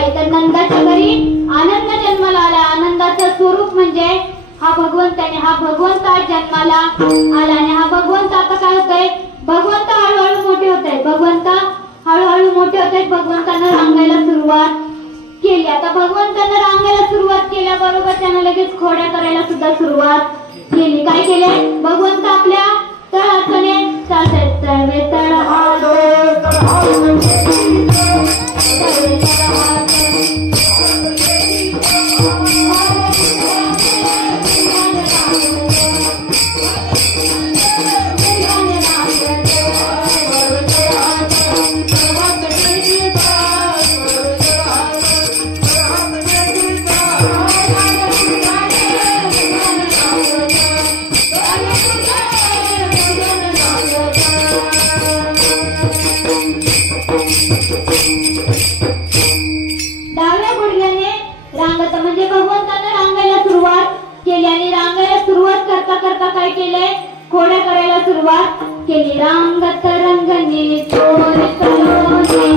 नाही तर नंदाच्या घरी आनंद जन्माला आला. आनंदाचं स्वरूप म्हणजे हा भगवंताने, हा भगवंत आज जन्माला आला आणि हा भगवंत आता काय होतंय, भगवंत हळूहळू मोठे होत आहेत, भगवंत हळूहळू मोठे होत आहेत. भगवंतानं रांगायला सुरुवात केली. आता भगवंतानं रांगायला सुरुवात केल्याबरोबर त्यानं लगेच खोड्या करायला सुद्धा सुरुवात केली. काय केले, भगवंत आपल्या तळासने चालतात. तळवे तळ डाव्या गुडघ्याने रांगत म्हणजे भगवंतानं रांगायला सुरुवात केली आणि रांगायला सुरुवात करता करता काय केलंय, खोड्या करायला सुरुवात केली. रांगत रंगने चोर कलोने